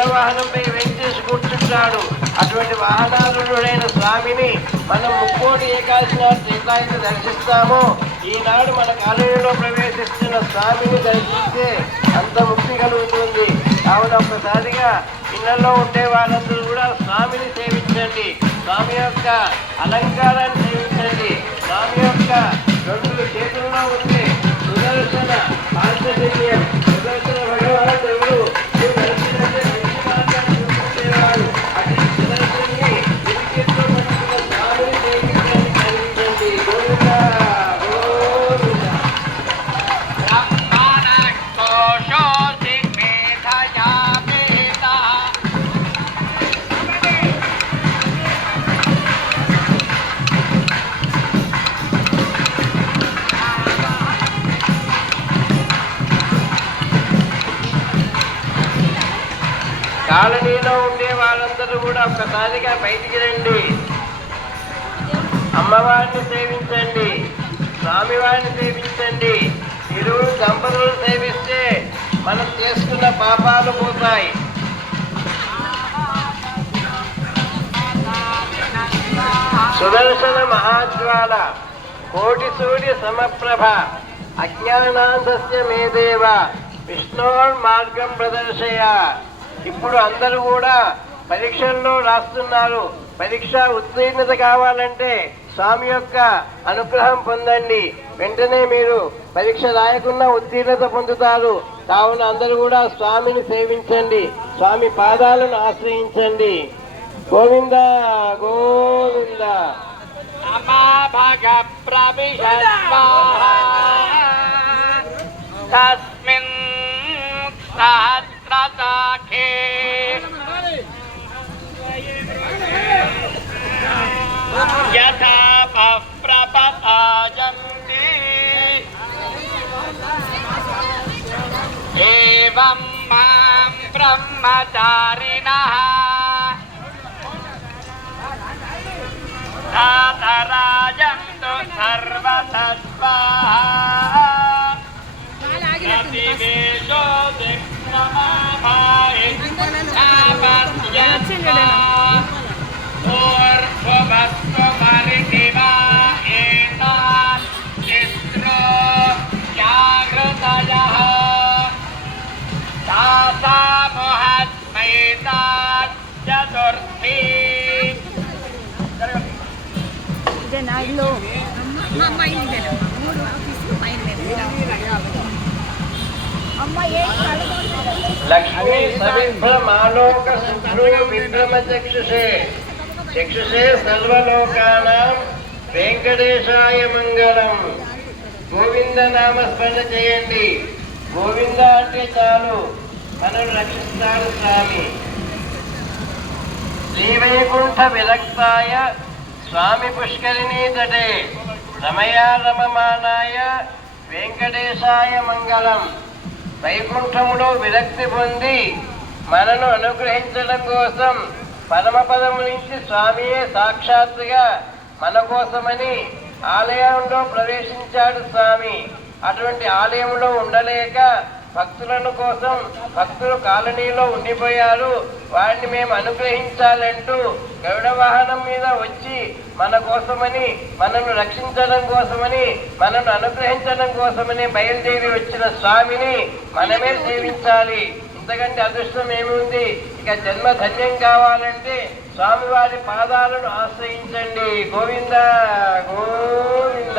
వాహనంపై వెంకటేసి కూర్చుంటాడు. అటువంటి వాహనాలుడైన స్వామిని మనం ముక్కోటి ఏకాదశి నాడు తీర్థానికి దర్శిస్తాము. ఈనాడు మన కాలేజీలో ప్రవేశిస్తున్న స్వామిని దర్శిస్తే అంత ముక్తి కలుగుతుంది. కావున ఒక్కసారిగా ఇళ్ళలో ఉండే వాళ్ళందరూ కూడా స్వామిని సేవించండి. స్వామి యొక్క అలంకారాన్ని సేవించండి. స్వామి యొక్క రెండు చేతుల్లో ఉండే కాలనీలో ఉండే వాళ్ళందరూ కూడా ఒక్కసారిగా బయటికి రండి. అమ్మవారిని సేవించండి. స్వామివారిని సేవించండి. ఇరువు దంపతులు సేవిస్తే మనం చేసుకున్న పాపాలు పోతాయి. సుదర్శన మహాజ్వాల కోటి సూర్య సమప్రభ అజ్ఞానాంధస్య మేదేవ విష్ణోర్ మార్గం ప్రదర్శయ. ఇప్పుడు అందరూ కూడా పరీక్షల్లో రాస్తున్నారు. పరీక్ష ఉత్తీర్ణత కావాలంటే స్వామి యొక్క అనుగ్రహం పొందండి. వెంటనే మీరు పరీక్ష రాయకుండా ఉత్తీర్ణత పొందుతారు. కావున అందరూ కూడా స్వామిని సేవించండి. స్వామి పాదాలను ఆశ్రయించండి. గోవింద గోవింద. అమాభగ ఏ లక్ష్మీ సవిభ్రమాలోక శుభ్రూ విభ్రమ చక్షుషే చక్షుషే సర్వలోకానాం వెంకటేశాయ మంగళం. గోవింద నామస్మరణ చేయండి. గోవింద అంటే చాలు. మనను రక్షిస్తాడు స్వామి. శ్రీవైకుంఠ విరక్తాయ స్వామి పుష్కరిణీ తటే. రమయా రమమానాయ వెంకటేశాయ మంగళం. వైకుంఠములో విరక్తి పొంది మనను అనుగ్రహించడం కోసం పరమపదము నుంచి స్వామియే సాక్షాత్తుగా మన కోసమని ఆలయంలో ప్రవేశించాడు స్వామి. అటువంటి ఆలయంలో ఉండలేక భక్తులను కోసం భక్తులు కాలనీలో ఉండిపోయారు. వారిని మేము అనుగ్రహించాలంటూ గరుడ వాహనం మీద వచ్చి మన కోసమని మనను రక్షించడం కోసమని మనను అనుగ్రహించడం కోసమని బయలుదేరి వచ్చిన స్వామిని మనమే సేవించాలి. ఇంతకంటే అదృష్టం ఏముంది? ఇక జన్మ ధన్యం కావాలంటే స్వామివారి పాదాలను ఆశ్రయించండి. గోవింద గోవింద.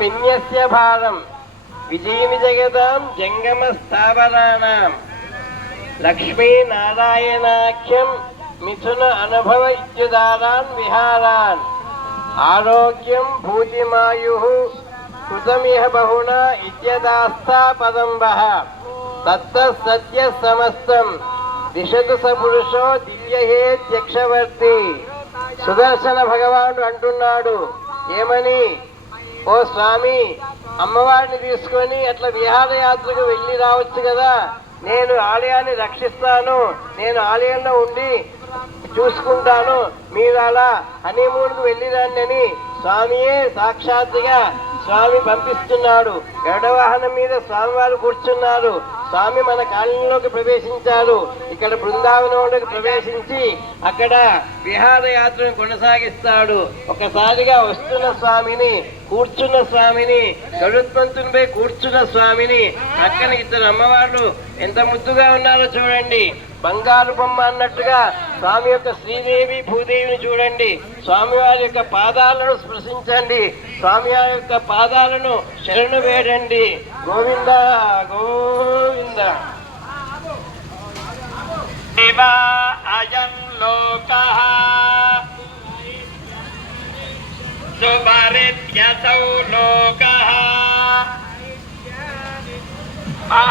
విన్యస్య భారం విజయమి జగదాం జంగమ స్థావరాణం లక్ష్మీనారాయణాఖ్యం మిథున అనుభవ ఇత్యుదారాన్ విహారాన్ ఆరోగ్యం భూతిమాయు కృతమిహ బహుణ ఇత్యదాస్థా పదంబః తత్త సత్య సమస్తం దిశతు స పురుషో దివ్యహేత్యక్షవర్తి సుదర్శన భగవానుడు అంటున్నాడు ఏమని? ఓ స్వామి అమ్మవారిని తీసుకొని అట్లా విహారయాత్రకు వెళ్ళి రావచ్చు కదా. నేను ఆలయాన్ని రక్షిస్తాను. నేను ఆలయంలో ఉండి చూసుకుంటాను. మీరు అలా హనీమూన్కు వెళ్ళిరాండి అని స్వామియే సాక్షాత్తుగా స్వామి పంపిస్తున్నాడు. ఎడవాహనం మీద స్వామివారు కూర్చున్నారు. స్వామి మన కాలనీలోకి ప్రవేశించారు. ఇక్కడ బృందావనంలోకి ప్రవేశించి అక్కడ విహారయాత్రను కొనసాగిస్తాడు. ఒకసారిగా వస్తున్న స్వామిని కూర్చున్న స్వామిని గరుత్మంతునిపై కూర్చున్న స్వామిని పక్కన ఇద్దరు అమ్మవార్లు ఎంత ముద్దుగా ఉన్నారో చూడండి. బంగారు బొమ్మ అన్నట్టుగా స్వామి యొక్క శ్రీదేవి భూదేవిని చూడండి. స్వామివారి యొక్క పాదాలను స్పృశించండి. స్వామివారి యొక్క పాదాలను శరణు వేడండి. గోవింద గోవింద. ఇవ అయం లోకః. సుభరిత్యసౌ